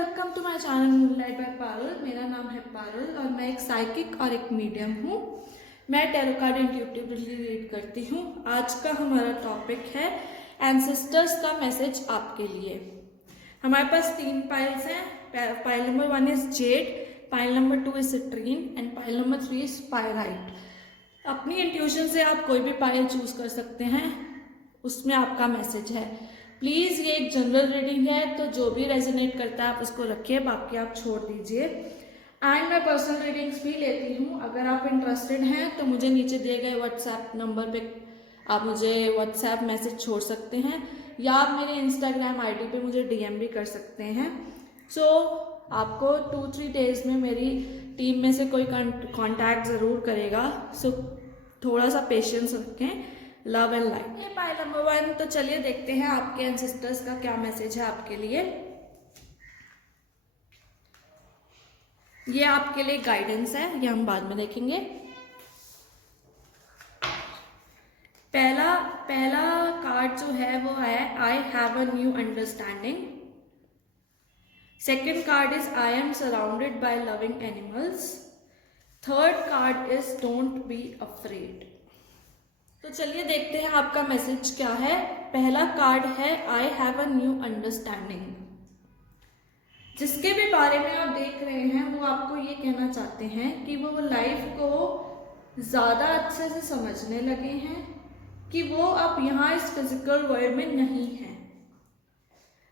Welcome to my channel Moonlight by Parul. मेरा नाम है पारुल और मैं एक साइकिक और एक मीडियम हूँ। मैं टैरो कार्ड इंट्यूटिवली रीड करती हूँ। आज का हमारा टॉपिक है एंसेस्टर्स का मैसेज आपके लिए। हमारे पास 3 पाइल्स हैं। Pile number 1 is Z, pile number 2 is citrine and pile number 3 is pyrite. अपनी इंट्यूशन से आप कोई भी पाइल चूज कर सकते हैं, उसमें आपका मैसेज है। प्लीज़ ये एक जनरल रीडिंग है, तो जो भी रेजोनेट करता है आप उसको रखिए, बाकी आप छोड़ दीजिए। एंड मैं पर्सनल रीडिंग्स भी लेती हूँ। अगर आप इंटरेस्टेड हैं तो मुझे नीचे दिए गए व्हाट्सएप नंबर पे आप मुझे व्हाट्सएप मैसेज छोड़ सकते हैं, या आप मेरे इंस्टाग्राम आईडी पे मुझे डीएम भी कर सकते हैं। सो आपको 2-3 डेज में मेरी टीम में से कोई कांटेक्ट ज़रूर करेगा। सो थोड़ा सा पेशेंस रखें। Love and light. ये पाइल नंबर 1। तो चलिए देखते हैं आपके एंसेस्टर्स का क्या मैसेज है आपके लिए। ये आपके लिए गाइडेंस है, ये हम बाद में देखेंगे। पहला कार्ड जो है वो है I have a new understanding. Second card is I am surrounded by loving animals. Third card is don't be afraid. तो चलिए देखते हैं आपका मैसेज क्या है। पहला कार्ड है I have a new understanding. जिसके भी बारे में आप देख रहे हैं वो आपको ये कहना चाहते हैं कि वो लाइफ को ज़्यादा अच्छे से समझने लगे हैं, कि वो अब यहाँ इस फिजिकल वर्ल्ड में नहीं हैं।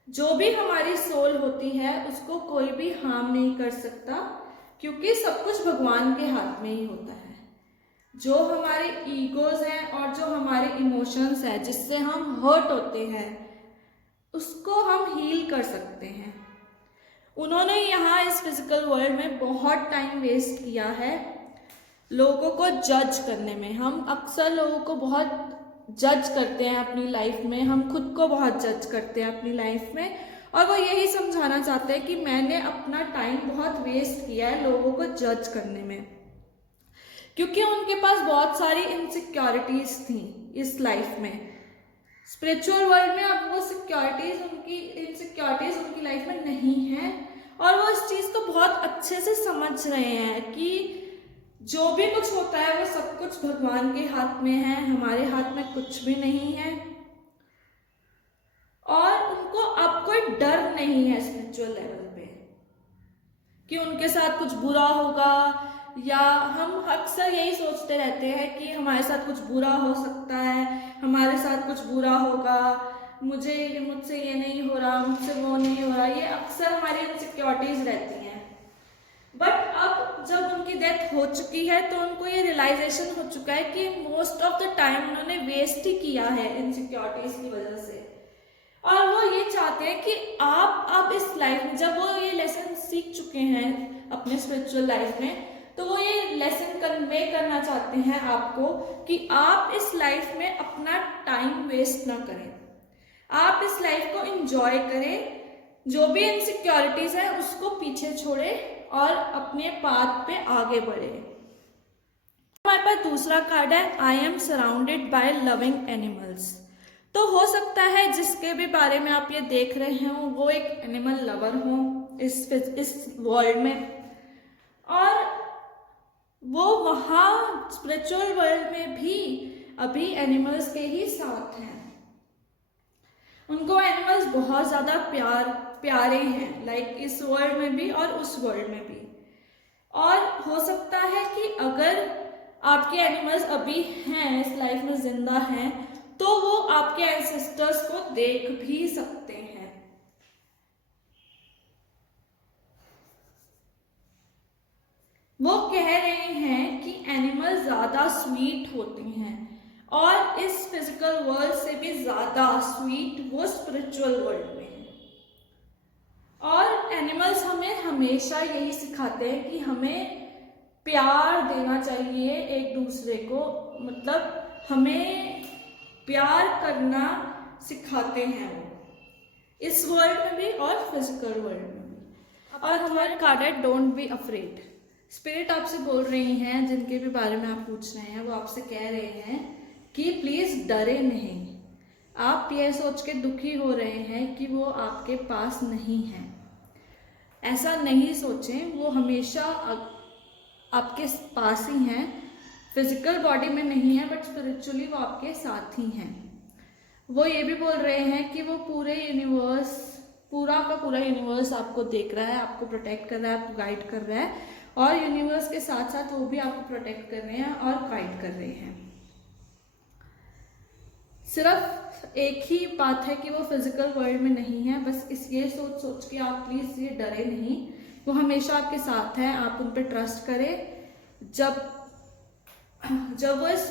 जो भी हमारी सोल होती है उसको कोई भी हार्म नहीं कर सकता, क्योंकि सब कुछ भगवान के हाथ में ही होता है। जो हमारे ईगोज हैं और जो हमारे इमोशंस हैं जिससे हम हर्ट होते हैं, उसको हम हील कर सकते हैं। उन्होंने यहाँ इस फिजिकल वर्ल्ड में बहुत टाइम वेस्ट किया है लोगों को जज करने में। हम अक्सर लोगों को बहुत जज करते हैं अपनी लाइफ में, हम खुद को बहुत जज करते हैं अपनी लाइफ में, और वो यही समझाना चाहते हैं कि मैंने अपना टाइम बहुत वेस्ट किया है लोगों को जज करने में, क्योंकि उनके पास बहुत सारी इनसिक्योरिटीज थी इस लाइफ में। स्पिरिचुअल वर्ल्ड में अब वो इनसिक्योरिटीज उनकी लाइफ में नहीं है, और वो इस चीज़ को बहुत अच्छे से समझ रहे हैं कि जो भी कुछ होता है वो सब कुछ भगवान के हाथ में है, हमारे हाथ में कुछ भी नहीं है। और उनको अब कोई डर नहीं है स्पिरिचुअल लेवल पे कि उनके साथ कुछ बुरा होगा, या हम अक्सर यही सोचते रहते हैं कि हमारे साथ कुछ बुरा हो सकता है, हमारे साथ कुछ बुरा होगा, मुझसे ये नहीं हो रहा, मुझसे वो नहीं हो रहा। ये अक्सर हमारी इनसिक्योरिटीज रहती हैं। बट अब जब उनकी डेथ हो चुकी है तो उनको ये रियलाइजेशन हो चुका है कि मोस्ट ऑफ द टाइम उन्होंने वेस्ट ही किया है इनसिक्योरिटीज की वजह से। और वो ये चाहते हैं कि आप अब इस लाइफ में, जब वो ये लेसन सीख चुके हैं अपने स्पिरिचुअल लाइफ में, तो वो ये लेसन कन्वे करना चाहते हैं आपको कि आप इस लाइफ में अपना टाइम वेस्ट ना करें, आप इस लाइफ को एंजॉय करें। जो भी इनसिक्योरिटीज है उसको पीछे छोड़ें और अपने पाथ पे आगे बढ़े। हमारे पास दूसरा कार्ड है I am surrounded by loving animals. तो हो सकता है जिसके भी बारे में आप ये देख रहे हो वो एक एनिमल लवर हो इस वर्ल्ड में, और वो वहाँ स्पिरिचुअल वर्ल्ड में भी अभी एनिमल्स के ही साथ हैं। उनको एनिमल्स बहुत ज़्यादा प्यारे हैं, लाइक इस वर्ल्ड में भी और उस वर्ल्ड में भी। और हो सकता है कि अगर आपके एनिमल्स अभी हैं, इस लाइफ में जिंदा हैं, तो वो आपके एंसेस्टर्स को देख भी सकते हैं। वो कह रहे हैं कि एनिमल ज़्यादा स्वीट होते हैं, और इस फिजिकल वर्ल्ड से भी ज़्यादा स्वीट वो स्पिरिचुअल वर्ल्ड में है। और एनिमल्स हमें हमेशा यही सिखाते हैं कि हमें प्यार देना चाहिए एक दूसरे को, मतलब हमें प्यार करना सिखाते हैं वो, इस वर्ल्ड में भी और फिजिकल वर्ल्ड में भी। और हमारा कार्ड है डोंट बी अफ्रेड। स्पिरिट आपसे बोल रही हैं, जिनके भी बारे में आप पूछ रहे हैं वो आपसे कह रहे हैं कि प्लीज़ डरे नहीं। आप ये सोच के दुखी हो रहे हैं कि वो आपके पास नहीं है, ऐसा नहीं सोचें, वो हमेशा आपके पास ही हैं, फिजिकल बॉडी में नहीं है बट स्पिरिचुअली वो आपके साथ ही हैं। वो ये भी बोल रहे हैं कि वो पूरा का पूरा यूनिवर्स आपको देख रहा है, आपको प्रोटेक्ट कर रहा है, आपको गाइड कर रहा है, और यूनिवर्स के साथ साथ वो भी आपको प्रोटेक्ट कर रहे हैं और गाइड कर रहे हैं। सिर्फ एक ही बात है कि वो फिजिकल वर्ल्ड में नहीं है, बस ये सोच के आप प्लीज ये डरे नहीं, वो हमेशा आपके साथ हैं, आप उन पर ट्रस्ट करें। जब वो इस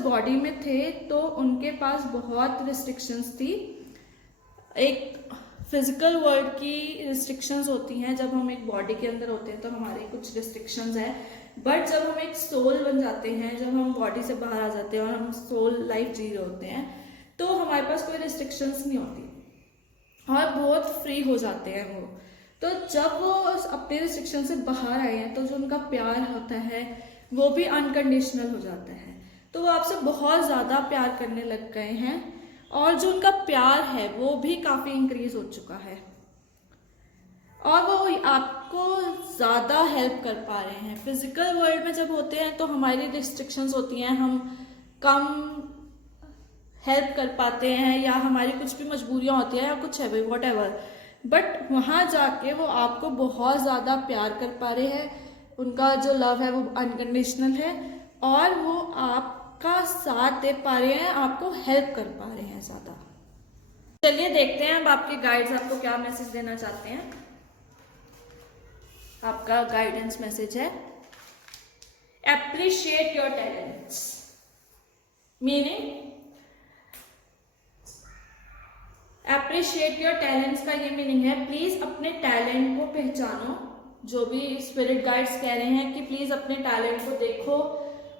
बॉडी में थे तो उनके पास बहुत रिस्ट्रिक्शंस थी। एक फिजिकल वर्ल्ड की रिस्ट्रिक्शंस होती हैं, जब हम एक बॉडी के अंदर होते हैं तो हमारे कुछ रिस्ट्रिक्शंस है, बट जब हम एक सोल बन जाते हैं, जब हम बॉडी से बाहर आ जाते हैं और हम सोल लाइफ जी रहे होते हैं, तो हमारे पास कोई रिस्ट्रिक्शंस नहीं होती और बहुत फ्री हो जाते हैं वो। तो जब वो अपने रिस्ट्रिक्शन से बाहर आए हैं तो जो उनका प्यार होता है वो भी अनकंडीशनल हो जाता है, तो वो आपसे बहुत ज़्यादा प्यार करने लग गए हैं और जो उनका प्यार है वो भी काफ़ी इंक्रीज हो चुका है और वो आपको ज़्यादा हेल्प कर पा रहे हैं। फिजिकल वर्ल्ड में जब होते हैं तो हमारी रिस्ट्रिक्शंस होती हैं, हम कम हेल्प कर पाते हैं या हमारी कुछ भी मजबूरियां होती हैं या कुछ है वॉट एवर, बट वहाँ जाके वो आपको बहुत ज़्यादा प्यार कर पा रहे हैं, उनका जो लव है वो अनकंडीशनल है और वो आपका साथ दे पा रहे हैं, आपको हेल्प कर पा रहे हैं ज़्यादा। चलिए देखते हैं अब आपके गाइड्स आपको क्या मैसेज देना चाहते हैं। आपका गाइडेंस मैसेज है appreciate your talents, meaning appreciate your talents का ये मीनिंग है प्लीज अपने टैलेंट को पहचानो। जो भी स्पिरिट गाइड्स कह रहे हैं कि प्लीज अपने टैलेंट को देखो,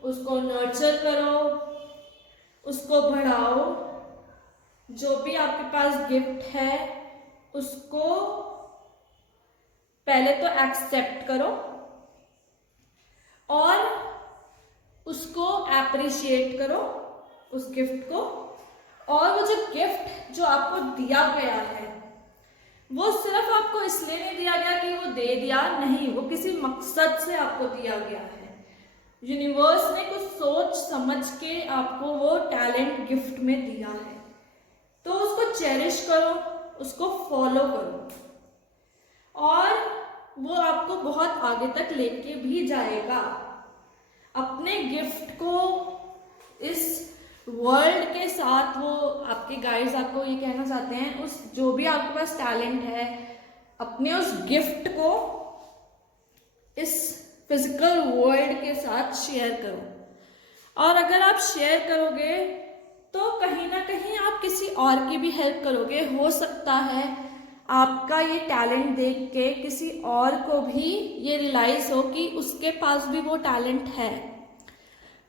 उसको नर्चर करो, उसको बढ़ाओ, जो भी आपके पास गिफ्ट है उसको पहले तो एक्सेप्ट करो और उसको एप्रिशिएट करो उस गिफ्ट को। और वो जो गिफ्ट जो आपको दिया गया है वो सिर्फ आपको इसलिए नहीं दिया गया कि वो दे दिया, नहीं, वो किसी मकसद से आपको दिया गया है। यूनिवर्स ने कुछ सोच समझ के आपको वो टैलेंट गिफ्ट में दिया है, तो उसको चेरिश करो, उसको फॉलो करो और वो आपको बहुत आगे तक लेके भी जाएगा। अपने गिफ्ट को इस वर्ल्ड के साथ, वो आपके गाइड्स आपको ये कहना चाहते हैं, उस जो भी आपके पास टैलेंट है अपने उस गिफ्ट को इस फिजिकल वर्ल्ड के साथ शेयर करो। और अगर आप शेयर करोगे तो कहीं ना कहीं आप किसी और की भी हेल्प करोगे। हो सकता है आपका ये टैलेंट देख के किसी और को भी ये रियलाइज हो कि उसके पास भी वो टैलेंट है।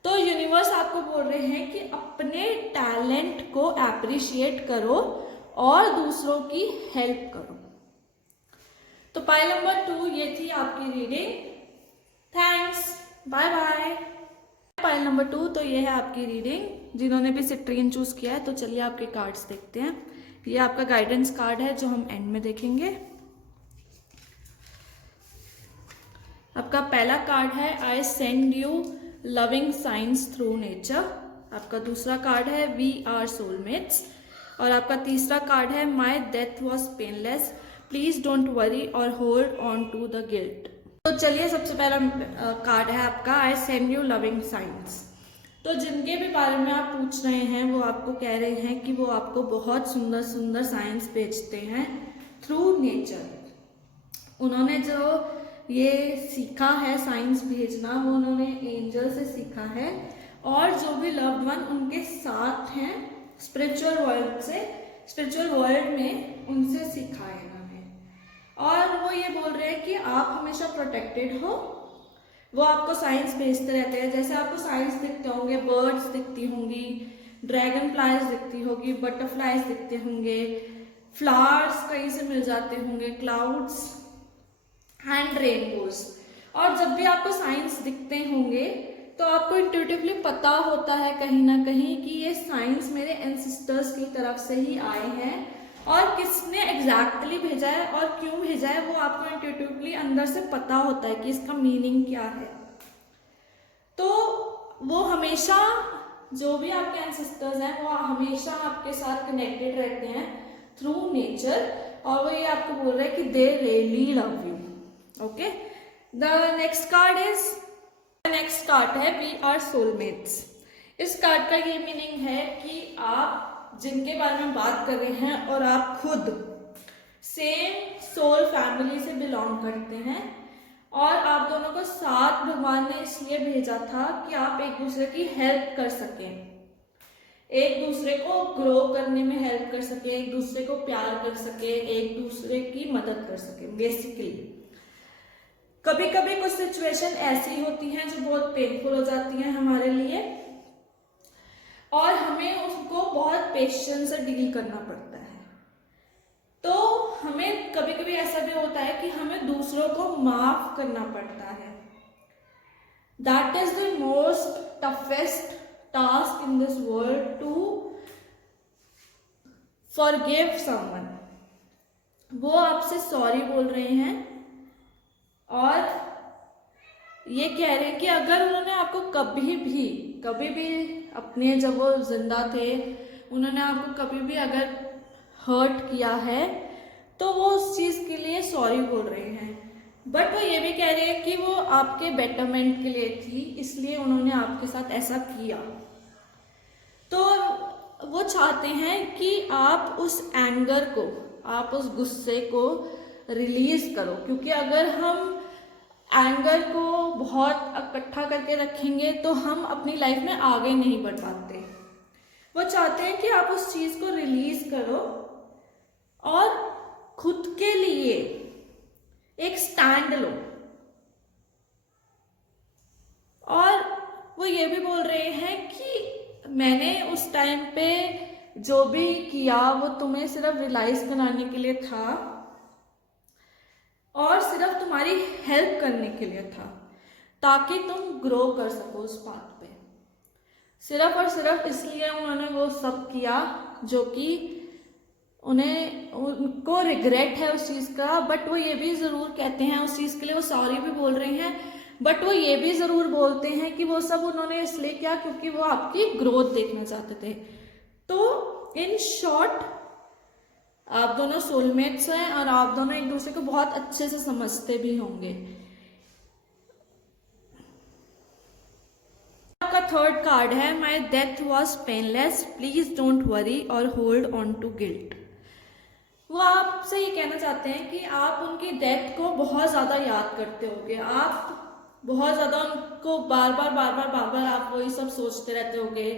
तो यूनिवर्स आपको बोल रहे हैं कि अपने टैलेंट को एप्रिशिएट करो और दूसरों की हेल्प करो। तो पाइल नंबर 2 ये थी आपकी reading. Thanks, bye bye. Pile number 2 तो ये है आपकी रीडिंग। जिन्होंने भी सिट्रीन चूज किया है तो चलिए आपके कार्ड्स देखते हैं। ये आपका गाइडेंस कार्ड है जो हम एंड में देखेंगे। आपका पहला कार्ड है आई send you loving science through nature. आपका दूसरा कार्ड है वी आर सोलमेट्स और आपका तीसरा कार्ड है my death was painless, please don't worry और hold on to the guilt. तो चलिए सबसे पहला कार्ड है आपका I send you loving science. तो जिनके भी बारे में आप पूछ रहे हैं वो आपको कह रहे हैं कि वो आपको बहुत सुंदर सुंदर साइंस भेजते हैं थ्रू नेचर। उन्होंने जो ये सीखा है साइंस भेजना वो उन्होंने एंजल से सीखा है और जो भी लव्ड वन उनके साथ हैं स्पिरिचुअल वर्ल्ड में उनसे सीखा है इन्होंने। और वो ये बोल रहे हैं कि आप हमेशा प्रोटेक्टेड हो। वो आपको साइंस भेजते रहते हैं, जैसे आपको साइंस दिखते होंगे, बर्ड्स दिखती होंगी, ड्रैगन फ्लाइज दिखती होगी, बटरफ्लाइज दिखते होंगे, फ्लावर्स कहीं से मिल जाते होंगे, क्लाउड्स एंड रेनबोज। और जब भी आपको साइंस दिखते होंगे तो आपको इंट्यूटिवली पता होता है कहीं ना कहीं कि ये साइंस मेरे एंसेस्टर्स की तरफ से ही आए हैं और किसने एग्जैक्टली भेजा है और क्यों भेजा है वो आपको इंट्यूटिवली अंदर से पता होता है कि इसका मीनिंग क्या है। तो वो हमेशा, जो भी आपके एंसेस्टर्स हैं वो हमेशा आपके साथ कनेक्टेड रहते हैं थ्रू नेचर, और वो ये आपको बोल रहे हैं कि they really love you. Okay, the next card है वी आर सोलमेट्स। इस कार्ड का ये मीनिंग है कि आप जिनके बारे में बात कर रहे हैं और आप खुद सेम सोल फैमिली से बिलोंग करते हैं, और आप दोनों को साथ भगवान ने इसलिए भेजा था कि आप एक दूसरे की हेल्प कर सकें, एक दूसरे को ग्रो करने में हेल्प कर सकें, एक दूसरे को प्यार कर सकें, एक दूसरे की मदद कर सकें। बेसिकली कभी कभी कुछ सिचुएशन ऐसी होती हैं जो बहुत पेनफुल हो जाती हैं हमारे लिए, और हमें उसको बहुत पेशेंस से डील करना पड़ता है। तो हमें कभी कभी ऐसा भी होता है कि हमें दूसरों को माफ करना पड़ता है। That is the most toughest task in this world, to forgive someone. वो आपसे सॉरी बोल रहे हैं और ये कह रहे हैं कि अगर उन्होंने आपको कभी भी अपने, जब वो जिंदा थे, उन्होंने आपको कभी भी अगर हर्ट किया है तो वो उस चीज़ के लिए सॉरी बोल रहे हैं। बट वो ये भी कह रहे हैं कि वो आपके बेटरमेंट के लिए थी, इसलिए उन्होंने आपके साथ ऐसा किया। तो वो चाहते हैं कि आप उस एंगर को, आप उस गुस्से को रिलीज करो, क्योंकि अगर हम एंगर को बहुत इकट्ठा करके रखेंगे तो हम अपनी लाइफ में आगे नहीं बढ़ पाते। वो चाहते हैं कि आप उस चीज़ को रिलीज करो और खुद के लिए एक स्टैंड लो। और वो ये भी बोल रहे हैं कि मैंने उस टाइम पे जो भी किया वो तुम्हें सिर्फ रियलाइज कराने के लिए था और सिर्फ तुम्हारी हेल्प करने के लिए था, ताकि तुम ग्रो कर सको उस पाथ पे। सिर्फ और सिर्फ इसलिए उन्होंने वो सब किया जो कि उनको रिग्रेट है उस चीज़ का। बट वो ये भी ज़रूर कहते हैं, उस चीज़ के लिए वो सॉरी भी बोल रहे हैं, बट वो ये भी ज़रूर बोलते हैं कि वो सब उन्होंने इसलिए किया क्योंकि वो आपकी ग्रोथ देखना चाहते थे। तो इन शॉर्ट, आप दोनों सोलमेट्स हैं और आप दोनों एक दूसरे को बहुत अच्छे से समझते भी होंगे। आपका थर्ड कार्ड है my death was painless, please don't worry और होल्ड ऑन टू गिल्ट। वो आपसे ये कहना चाहते हैं कि आप उनकी डेथ को बहुत ज़्यादा याद करते होगे, आप बहुत ज़्यादा उनको बार बार आप वही सब सोचते रहते होगे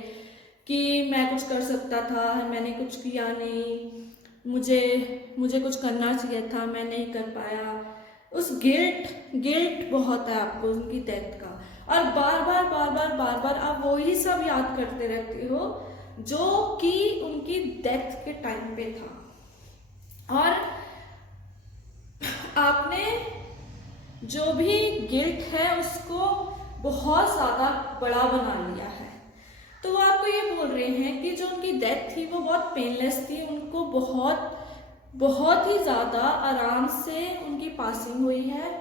कि मैं कुछ कर सकता था, मैंने कुछ किया नहीं, मुझे कुछ करना चाहिए था, मैं नहीं कर पाया। उस गिल्ट बहुत है आपको उनकी डेथ का, और बार बार आप वही सब याद करते रहते हो जो कि उनकी डेथ के टाइम पे था, और आपने जो भी गिल्ट है उसको बहुत ज़्यादा बड़ा बना लिया है। तो वो आपको ये बोल रहे हैं कि जो उनकी डेथ थी वो बहुत पेनलेस थी, उनको बहुत ही ज़्यादा आराम से उनकी पासिंग हुई है।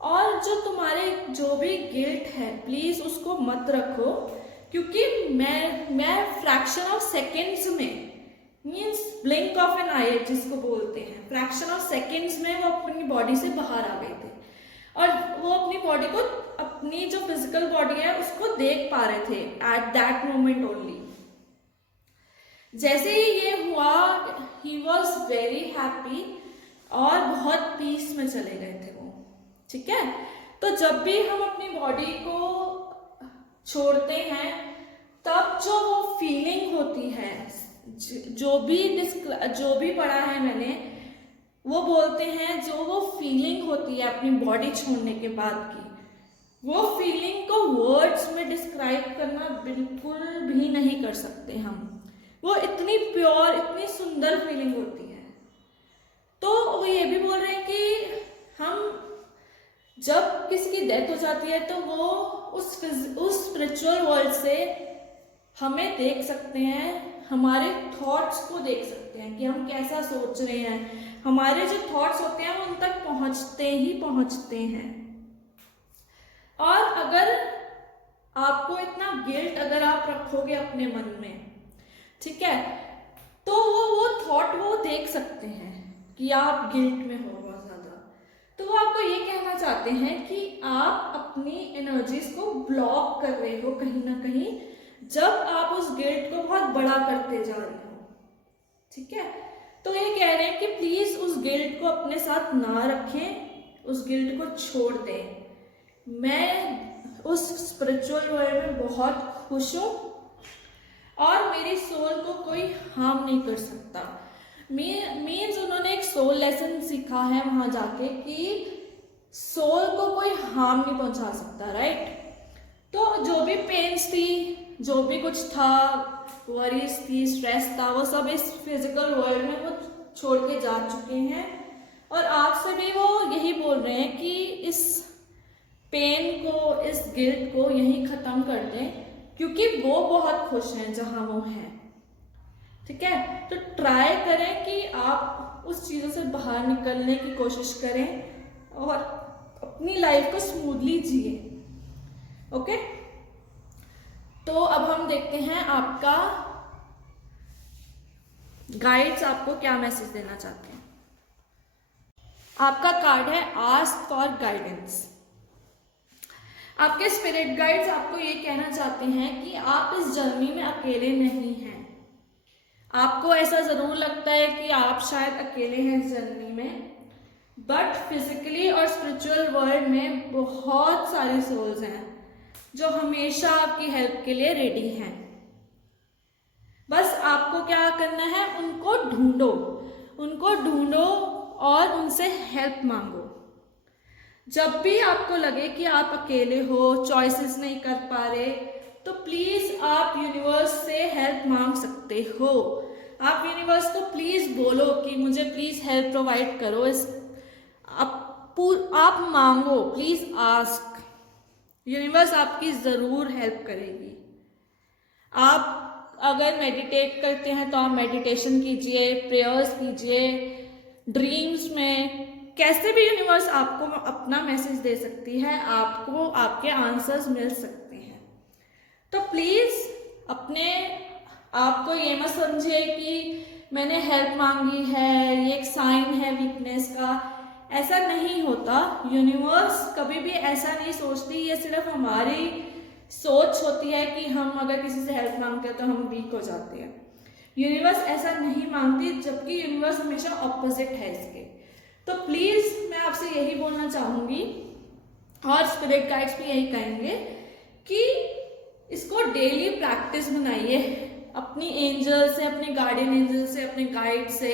और जो तुम्हारे जो भी गिल्ट है प्लीज़ उसको मत रखो, क्योंकि मैं फ्रैक्शन ऑफ सेकेंड्स में, मीन्स ब्लिंक ऑफ एन आई जिसको बोलते हैं, फ्रैक्शन ऑफ सेकेंड्स में वो अपनी बॉडी से बाहर आ गए थे और वो अपनी बॉडी को, अपनी जो फिजिकल बॉडी है उसको देख पा रहे थे एट दैट मोमेंट ओनली। जैसे ही ये हुआ ही वॉज वेरी हैप्पी और बहुत पीस में चले गए थे वो। ठीक है, तो जब भी हम अपनी बॉडी को छोड़ते हैं तब जो वो फीलिंग होती है, जो भी पढ़ा है मैंने, वो बोलते हैं जो वो फीलिंग होती है अपनी बॉडी छोड़ने के बाद की, वो फीलिंग को वर्ड्स में डिस्क्राइब करना बिल्कुल भी नहीं कर सकते हम। वो इतनी प्योर, इतनी सुंदर फीलिंग होती है। तो वो ये भी बोल रहे हैं कि हम जब किसी की डेथ हो जाती है तो वो उस स्पिरिचुअल वर्ल्ड से हमें देख सकते हैं, हमारे थॉट्स को देख सकते हैं कि हम कैसा सोच रहे हैं। हमारे जो थॉट्स होते हैं वो उन तक पहुंचते ही पहुंचते हैं। और अगर आपको इतना गिल्ट अगर आप रखोगे अपने मन में, ठीक है, तो वो थॉट वो देख सकते हैं कि आप गिल्ट में हो बहुत ज़्यादा। तो वो आपको ये कहना चाहते हैं कि आप अपनी एनर्जीज को ब्लॉक कर रहे हो कहीं ना कहीं, जब आप उस गिल्ट को बहुत बड़ा करते जा रहे हो, ठीक है। तो ये कह रहे हैं कि प्लीज उस गिल्ट को अपने साथ ना रखें, उस गिल्ट को छोड़ दें। मैं उस स्पिरिचुअल वर्ल्ड में बहुत खुश हूँ और मेरी सोल को कोई हार्म नहीं कर सकता। मीन्स उन्होंने एक सोल लेसन सीखा है वहां जाके कि सोल को कोई हार्म नहीं पहुंचा सकता, राइट। तो जो भी पेन्स थी, जो भी कुछ था, वरीज थी, स्ट्रेस था, वो सब इस फिजिकल वर्ल्ड में वो छोड़ के जा चुके हैं। और आपसे भी वो यही बोल रहे हैं कि इस पेन को, इस गिल्ट को यहीं खत्म कर दें, क्योंकि वो बहुत खुश हैं जहां वो हैं, ठीक है। तो ट्राई करें कि आप उस चीज़ों से बाहर निकलने की कोशिश करें और अपनी लाइफ को स्मूथली जिए, ओके। तो अब हम देखते हैं आपका गाइड्स आपको क्या मैसेज देना चाहते हैं। आपका कार्ड है आस्क फॉर गाइडेंस। आपके स्पिरिट गाइड्स आपको ये कहना चाहते हैं कि आप इस जर्नी में अकेले नहीं हैं। आपको ऐसा जरूर लगता है कि आप शायद अकेले हैं इस जर्नी में, बट फिजिकली और स्पिरिचुअल वर्ल्ड में बहुत सारी सोल्स हैं जो हमेशा आपकी हेल्प के लिए रेडी हैं। बस आपको क्या करना है, उनको ढूंढो और उनसे हेल्प मांगो। जब भी आपको लगे कि आप अकेले हो, चॉइसेस नहीं कर पा रहे, तो प्लीज आप यूनिवर्स से हेल्प मांग सकते हो। आप यूनिवर्स को प्लीज बोलो कि मुझे प्लीज हेल्प प्रोवाइड करो। आप मांगो, प्लीज आस्क। यूनिवर्स आपकी जरूर हेल्प करेगी। आप अगर मेडिटेट करते हैं तो आप मेडिटेशन कीजिए, प्रेयर्स कीजिए, ड्रीम्स में कैसे भी यूनिवर्स आपको अपना मैसेज दे सकती है, आपको आपके आंसर्स मिल सकते हैं। तो प्लीज आपको ये मत समझिए कि मैंने हेल्प मांगी है, ये एक साइन है वीकनेस का। ऐसा नहीं होता। यूनिवर्स कभी भी ऐसा नहीं सोचती। ये सिर्फ हमारी सोच होती है कि हम अगर किसी से हेल्प मांगते हैं तो हम वीक हो जाते हैं। यूनिवर्स ऐसा नहीं मांगती, जबकि यूनिवर्स हमेशा ऑपोजिट है इसके। तो प्लीज मैं आपसे यही बोलना चाहूंगी, और स्पिरिट गाइड्स भी यही कहेंगे कि इसको डेली प्रैक्टिस बनाइए अपनी एंजल से, अपने गार्डियन एंजल से, अपने गाइड से,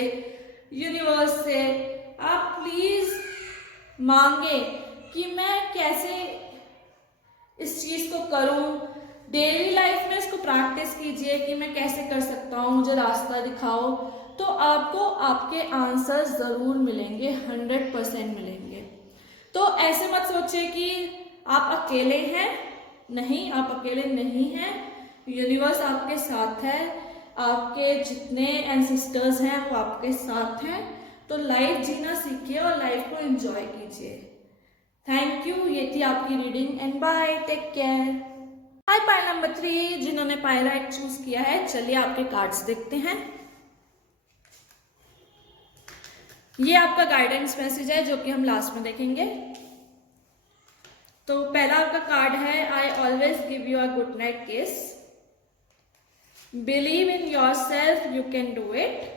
यूनिवर्स से। आप प्लीज मांगे कि मैं कैसे इस चीज को करूं। डेली लाइफ में इसको प्रैक्टिस कीजिए कि मैं कैसे कर सकता हूं, मुझे रास्ता दिखाओ। तो आपको आपके आंसर्स जरूर मिलेंगे, 100% मिलेंगे। तो ऐसे मत सोचिए कि आप अकेले हैं। नहीं, आप अकेले नहीं हैं। यूनिवर्स आपके साथ है, आपके जितने एंसेस्टर्स हैं वो आपके साथ हैं। तो लाइफ जीना सीखिए और लाइफ को एंजॉय कीजिए। Thank you. ये थी आपकी reading and bye, take care. Hi pile number 3 जिन्होंने पायराइट चूज किया है, चलिए आपके कार्ड्स देखते हैं। ये आपका गाइडेंस मैसेज है जो कि हम लास्ट में देखेंगे। तो पहला आपका कार्ड है, I always give you a good night kiss, believe in yourself, you can do it,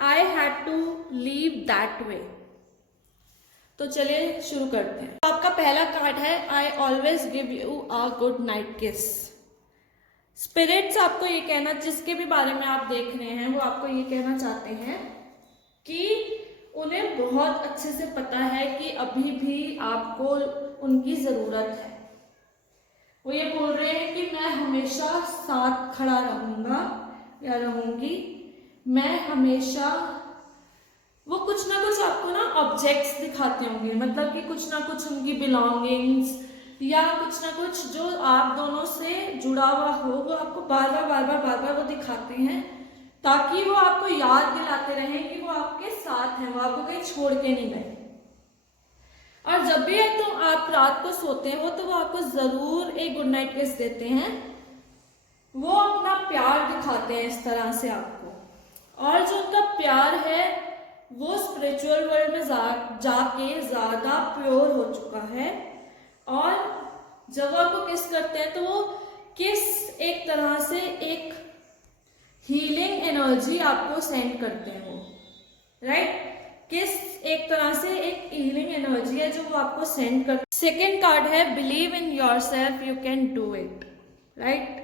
I had to leave that way. तो चलिए शुरू करते हैं। तो आपका पहला कार्ड है, I always give you a good night किस। स्पिरिट्स आपको ये कहना, जिसके भी बारे में आप देख रहे हैं, वो आपको ये कहना चाहते हैं कि उन्हें बहुत अच्छे से पता है कि अभी भी आपको उनकी जरूरत है। वो ये बोल रहे हैं कि मैं हमेशा साथ खड़ा रहूंगा या रहूंगी। मैं हमेशा, वो कुछ ना कुछ आपको ना ऑब्जेक्ट्स दिखाते होंगे, मतलब कि कुछ ना कुछ उनकी बिलोंगिंग्स, या कुछ ना कुछ जो आप दोनों से जुड़ा हुआ हो, वो आपको बार बार वो दिखाते हैं, ताकि वो आपको याद दिलाते रहें कि वो आपके साथ हैं, वो आपको कहीं छोड़ के नहीं गए। और जब भी तो आप रात को सोते हो तो वो आपको जरूर एक गुड नाइट किस देते हैं, वो अपना प्यार दिखाते हैं इस तरह से आपको। और जो उनका प्यार है वो स्पिरिचुअल वर्ल्ड में जाके ज्यादा प्योर हो चुका है। और जब वो आपको किस करते हैं तो वो किस एक तरह से एक हीलिंग एनर्जी आपको सेंड करते हैं वो, राइट। किस एक तरह से एक हीलिंग एनर्जी है जो वो आपको सेंड कर। सेकेंड कार्ड है believe in yourself, you can do it, right.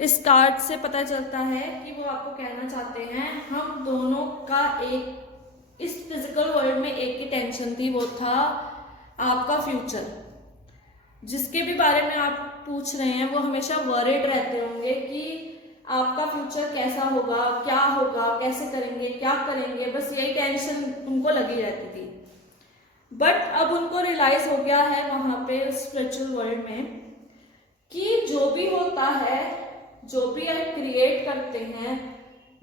इस कार्ड से पता चलता है कि वो आपको कहना चाहते हैं हम दोनों का एक इस फिजिकल वर्ल्ड में एक ही टेंशन थी, वो था आपका फ्यूचर। जिसके भी बारे में आप पूछ रहे हैं वो हमेशा वरीड रहते होंगे कि आपका फ्यूचर कैसा होगा, क्या होगा, कैसे करेंगे, क्या करेंगे, बस यही टेंशन उनको लगी रहती थी। बट अब उनको रियलाइज हो गया है वहां पे स्पिरिचुअल वर्ल्ड में कि जो भी होता है, जो भी हम क्रिएट करते हैं,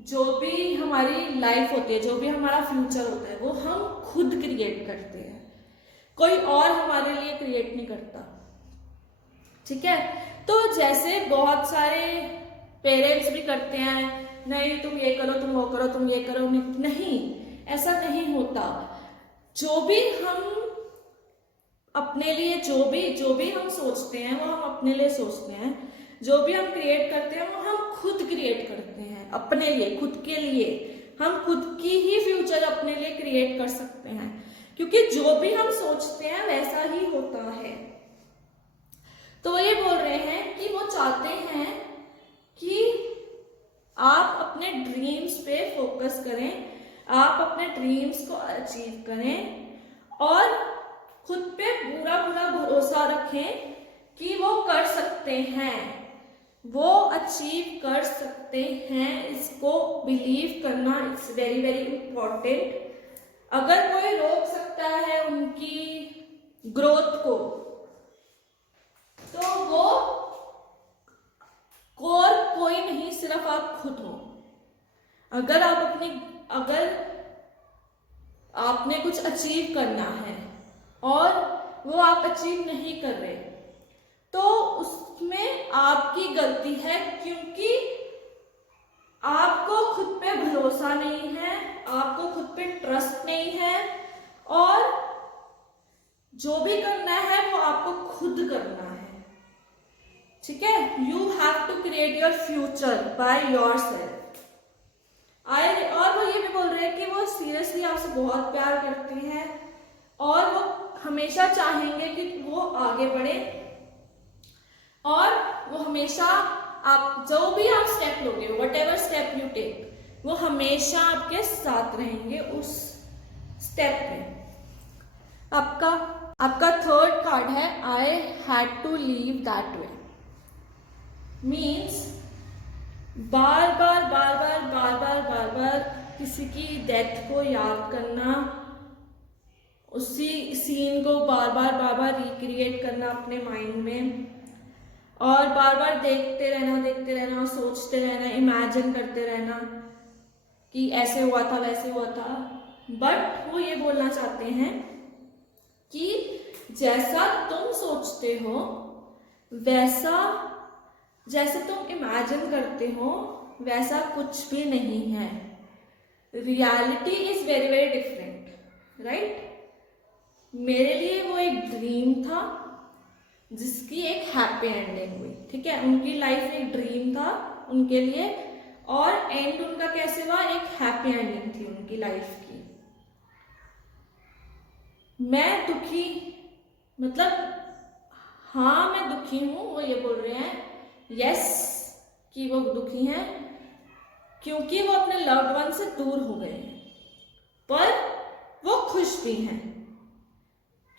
जो भी हमारी लाइफ होती है, जो भी हमारा फ्यूचर होता है, वो हम खुद क्रिएट करते हैं, कोई और हमारे लिए क्रिएट नहीं करता, ठीक है। तो जैसे बहुत सारे पेरेंट्स भी करते हैं, नहीं तुम ये करो, तुम वो करो, तुम ये करो, नहीं, ऐसा नहीं होता। जो भी हम अपने लिए जो भी हम सोचते हैं वो हम अपने लिए सोचते हैं, जो भी हम क्रिएट करते हैं वो हम खुद क्रिएट करते हैं अपने लिए, खुद के लिए। हम खुद की ही फ्यूचर अपने लिए क्रिएट कर सकते हैं, क्योंकि जो भी हम सोचते हैं वैसा ही होता है। तो वो ये बोल रहे हैं कि वो चाहते हैं कि आप अपने ड्रीम्स पे फोकस करें, आप अपने ड्रीम्स को अचीव करें और खुद पे पूरा भरोसा रखें कि वो कर सकते हैं, वो अचीव कर सकते हैं। इसको बिलीव करना इट्स वेरी इम्पोर्टेंट। अगर कोई रोक सकता है उनकी ग्रोथ को तो वो और कोई नहीं, सिर्फ आप खुद हो। अगर आपने कुछ अचीव करना है और वो आप अचीव नहीं कर रहे तो उसमें आपकी गलती है, क्योंकि आपको खुद पे भरोसा नहीं है, आपको खुद पे ट्रस्ट नहीं है, और जो भी करना है वो आपको खुद करना है, ठीक है। You have to create your future by yourself. और वो ये भी बोल रहे हैं कि वो सीरियसली आपसे बहुत प्यार करते हैं और वो हमेशा चाहेंगे कि वो आगे बढ़े, और वो हमेशा आप जो भी आप स्टेप लोगे, whatever step you take, वो हमेशा आपके साथ रहेंगे उस स्टेप में। आपका थर्ड कार्ड है I had to leave that way. Means बार बार किसी की डेथ को याद करना, उसी सीन को बार बार रिक्रिएट करना अपने माइंड में, और बार बार देखते रहना और सोचते रहना, इमेजिन करते रहना कि ऐसे हुआ था, वैसे हुआ था। बट वो ये बोलना चाहते हैं कि जैसा तुम सोचते हो, जैसे तुम इमेजिन करते हो, वैसा कुछ भी नहीं है। Reality is very different, right. मेरे लिए वो एक ड्रीम था जिसकी एक हैप्पी एंडिंग हुई, ठीक है। उनकी लाइफ एक ड्रीम था उनके लिए, और एंड उनका कैसे हुआ, एक हैप्पी एंडिंग थी उनकी लाइफ की। मैं दुखी, मतलब हाँ मैं दुखी हूं, वो ये बोल रहे हैं यस कि वो दुखी हैं क्योंकि वो अपने लव्ड वन से दूर हो गए हैं, पर वो खुश भी हैं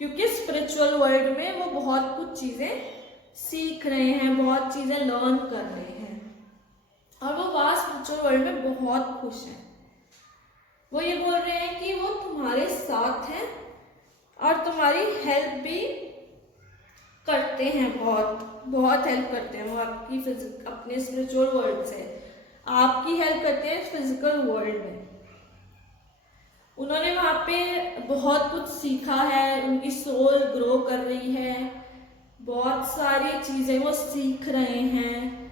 क्योंकि स्पिरिचुअल वर्ल्ड में वो बहुत कुछ चीजें सीख रहे हैं, बहुत चीजें लर्न कर रहे हैं, और वो वहां स्पिरिचुअल वर्ल्ड में बहुत खुश हैं। वो ये बोल रहे हैं कि वो तुम्हारे साथ हैं और तुम्हारी हेल्प भी करते हैं, बहुत बहुत हेल्प करते हैं वो आपकी अपने स्पिरिचुअल वर्ल्ड से, आपकी हेल्प करते हैं फिजिकल वर्ल्ड में। उन्होंने वहाँ पे बहुत कुछ सीखा है, उनकी सोल ग्रो कर रही है, बहुत सारी चीज़ें वो सीख रहे हैं।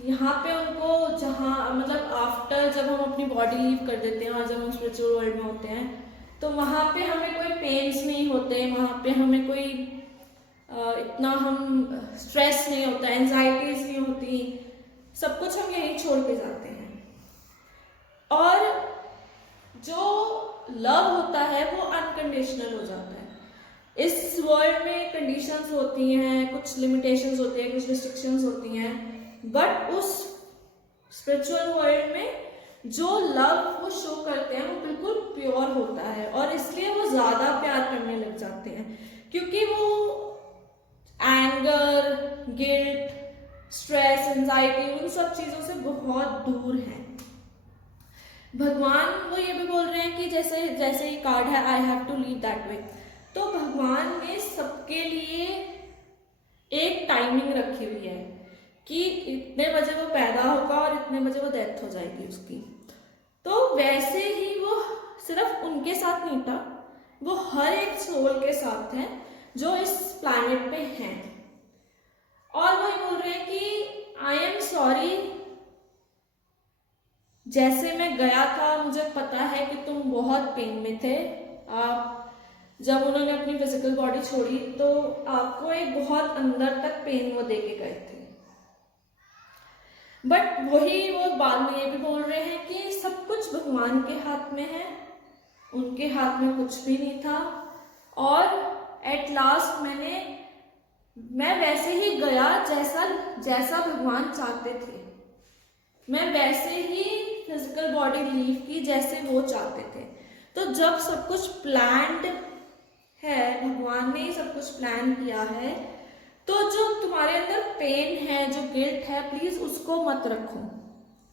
यहाँ पे उनको जहाँ मतलब आफ्टर जब हम अपनी बॉडी लीव कर देते हैं और जब हम स्पिरिचुअल वर्ल्ड में होते हैं तो वहाँ पे हमें कोई पेन्स नहीं होते, वहाँ पे हमें कोई इतना हम स्ट्रेस नहीं होता, एंजाइटीज नहीं होती, सब कुछ हम यहीं छोड़ के जाते हैं। और जो लव होता है वो अनकंडीशनल हो जाता है। इस वर्ल्ड में कंडीशंस होती हैं, कुछ लिमिटेशंस होती हैं, कुछ रिस्ट्रिक्शंस होती हैं, बट उस स्पिरिचुअल वर्ल्ड में जो लव वो शो करते हैं वो बिल्कुल प्योर होता है, और इसलिए वो ज़्यादा प्यार करने लग जाते हैं, क्योंकि वो एंगर, गिल्ट, स्ट्रेस, एंजाइटी, उन सब चीज़ों से बहुत दूर हैं। भगवान वो ये भी बोल रहे हैं कि जैसे जैसे ये कार्ड है, I have to leave that way, तो भगवान ने सबके लिए एक टाइमिंग रखी हुई है कि इतने बजे वो पैदा होगा और इतने बजे वो डेथ हो जाएगी उसकी। तो वैसे ही वो सिर्फ उनके साथ नहीं था, वो हर एक सोल के साथ है जो इस प्लैनेट पे हैं। और वो ये बोल रहे हैं कि आई एम सॉरी, जैसे मैं गया था मुझे पता है कि तुम बहुत पेन में थे। आप जब उन्होंने अपनी फिजिकल बॉडी छोड़ी तो आपको एक बहुत अंदर तक पेन वो दे के गए थे, बट वही वो बाद में ये भी बोल रहे हैं कि सब कुछ भगवान के हाथ में है, उनके हाथ में कुछ भी नहीं था। और एट लास्ट मैं वैसे ही गया जैसा भगवान चाहते थे, मैं वैसे ही फिजिकल बॉडी लीव की जैसे वो चाहते थे। तो जब सब कुछ प्लान्ड है, भगवान ने ही सब कुछ प्लान किया है, तो जो तुम्हारे अंदर पेन है, जो गिल्ट है, प्लीज उसको मत रखो,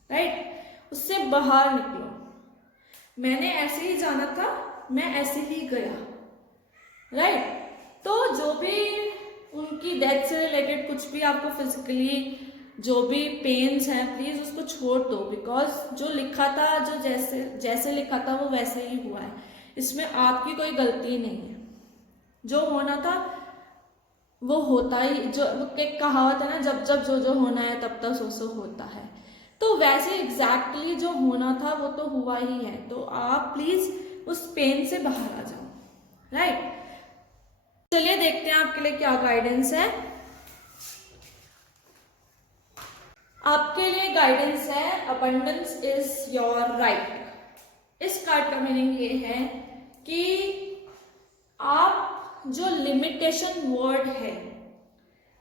राइट? उससे बाहर निकलो। मैंने ऐसे ही जाना था, मैं ऐसे ही गया, राइट? तो जो भी उनकी डेथ से रिलेटेड कुछ भी आपको फिजिकली जो भी पेन्स हैं, प्लीज उसको छोड़ दो, बिकॉज जो लिखा था, जो जैसे लिखा था वो वैसे ही हुआ है, इसमें आपकी कोई गलती नहीं है। जो होना था वो होता ही, जो एक कहावत है ना, जब जब जो होना है तब तक सो होता है, तो वैसे एग्जैक्टली जो होना था वो तो हुआ ही है। तो आप प्लीज उस पेन से बाहर आ जाओ, राइट? चलिए देखते हैं आपके लिए क्या गाइडेंस है। आपके लिए गाइडेंस है अबंडेंस इज योर राइट। इस कार्ड का मीनिंग ये है कि आप जो लिमिटेशन वर्ड है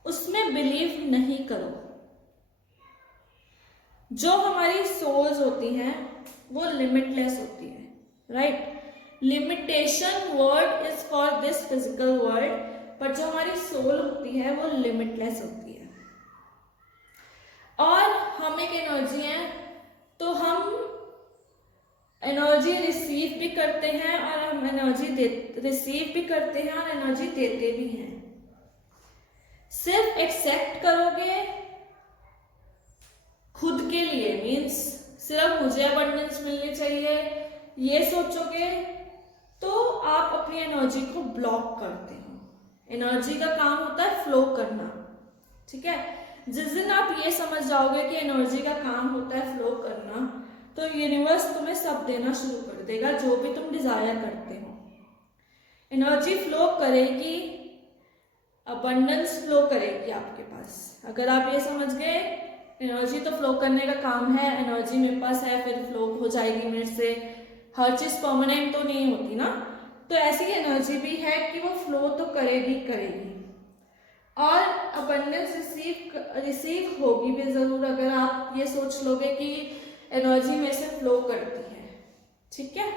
उसमें बिलीव नहीं करो। जो हमारी सोल्स होती हैं वो लिमिटलेस होती है, right? Limitation word is for this physical world, पर जो हमारी सोल होती है वो लिमिटलेस होती है। और हम एक एनर्जी हैं, तो हम एनर्जी रिसीव भी करते हैं और हम एनर्जी रिसीव भी करते हैं और एनर्जी देते भी हैं। सिर्फ एक्सेप्ट करोगे खुद के लिए, मीन्स सिर्फ मुझे अबंडेंस मिलनी चाहिए ये सोचोगे तो आप अपनी एनर्जी को ब्लॉक करते हो। एनर्जी का काम होता है फ्लो करना, ठीक है? जिस दिन आप ये समझ जाओगे कि एनर्जी का काम होता है फ्लो करना, तो यूनिवर्स तुम्हें सब देना शुरू कर देगा जो भी तुम डिजायर करते हो। एनर्जी फ्लो करेगी, अबंडेंस फ्लो करेगी आपके पास। अगर आप ये समझ गए एनर्जी तो फ्लो करने का काम है, एनर्जी मेरे पास है, फिर फ्लो हो जाएगी मेरे से, हर चीज परमानेंट तो नहीं होती ना, तो ऐसी एनर्जी भी है कि वो फ्लो तो करेगी। और अबंडेंस रिसीव होगी भी जरूर, अगर आप ये सोच लोगे कि एनर्जी में से फ्लो करती है, ठीक है?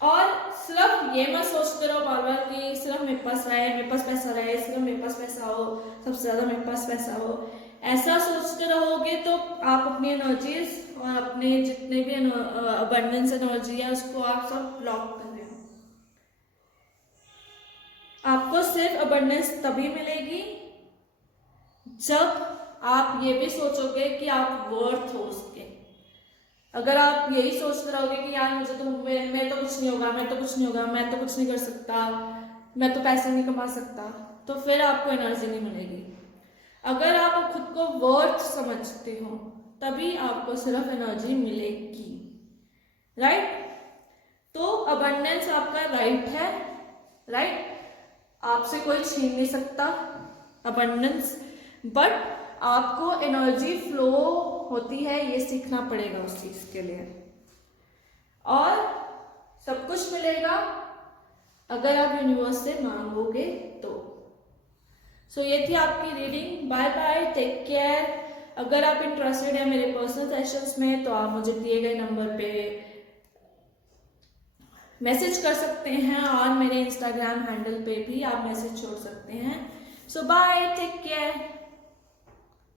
और सिर्फ ये मत सोचते रहो बार बार कि सिर्फ मेरे पास रहे, मेरे पास पैसा रहे, सिर्फ मेरे पास पैसा हो, सबसे ज्यादा मेरे पास पैसा हो। ऐसा सोचते रहोगे तो आप अपनी एनर्जीज और अपने जितने भी अबंडेंस एनर्जी है उसको आप सब ब्लॉक कर रहे हो। आपको सिर्फ अबंडेंस तभी मिलेगी जब आप ये भी सोचोगे कि आप वर्थ हो उसके। अगर आप यही सोचते रहोगे कि यार मुझे तो मैं तो कुछ नहीं होगा, मैं तो कुछ नहीं होगा, मैं तो कुछ नहीं कर सकता, मैं तो पैसे नहीं कमा सकता, तो फिर आपको एनर्जी नहीं मिलेगी। अगर आप खुद को वर्थ समझते हो तभी आपको सिर्फ एनर्जी मिलेगी, राइट। तो अबंडेंस आपका राइट है, राइट, आपसे कोई छीन नहीं सकता अबंडेंस, बट आपको एनर्जी फ्लो होती है ये सीखना पड़ेगा उस चीज के लिए। और सब कुछ मिलेगा अगर आप यूनिवर्स से मांगोगे तो। सो ये थी आपकी reading. Bye bye, take care. अगर आप इंटरेस्टेड है मेरे पर्सनल सेशंस में तो आप मुझे दिए गए नंबर पे मैसेज कर सकते हैं और मेरे इंस्टाग्राम हैंडल पे भी आप मैसेज छोड़ सकते हैं। सो बाय, टेक केयर।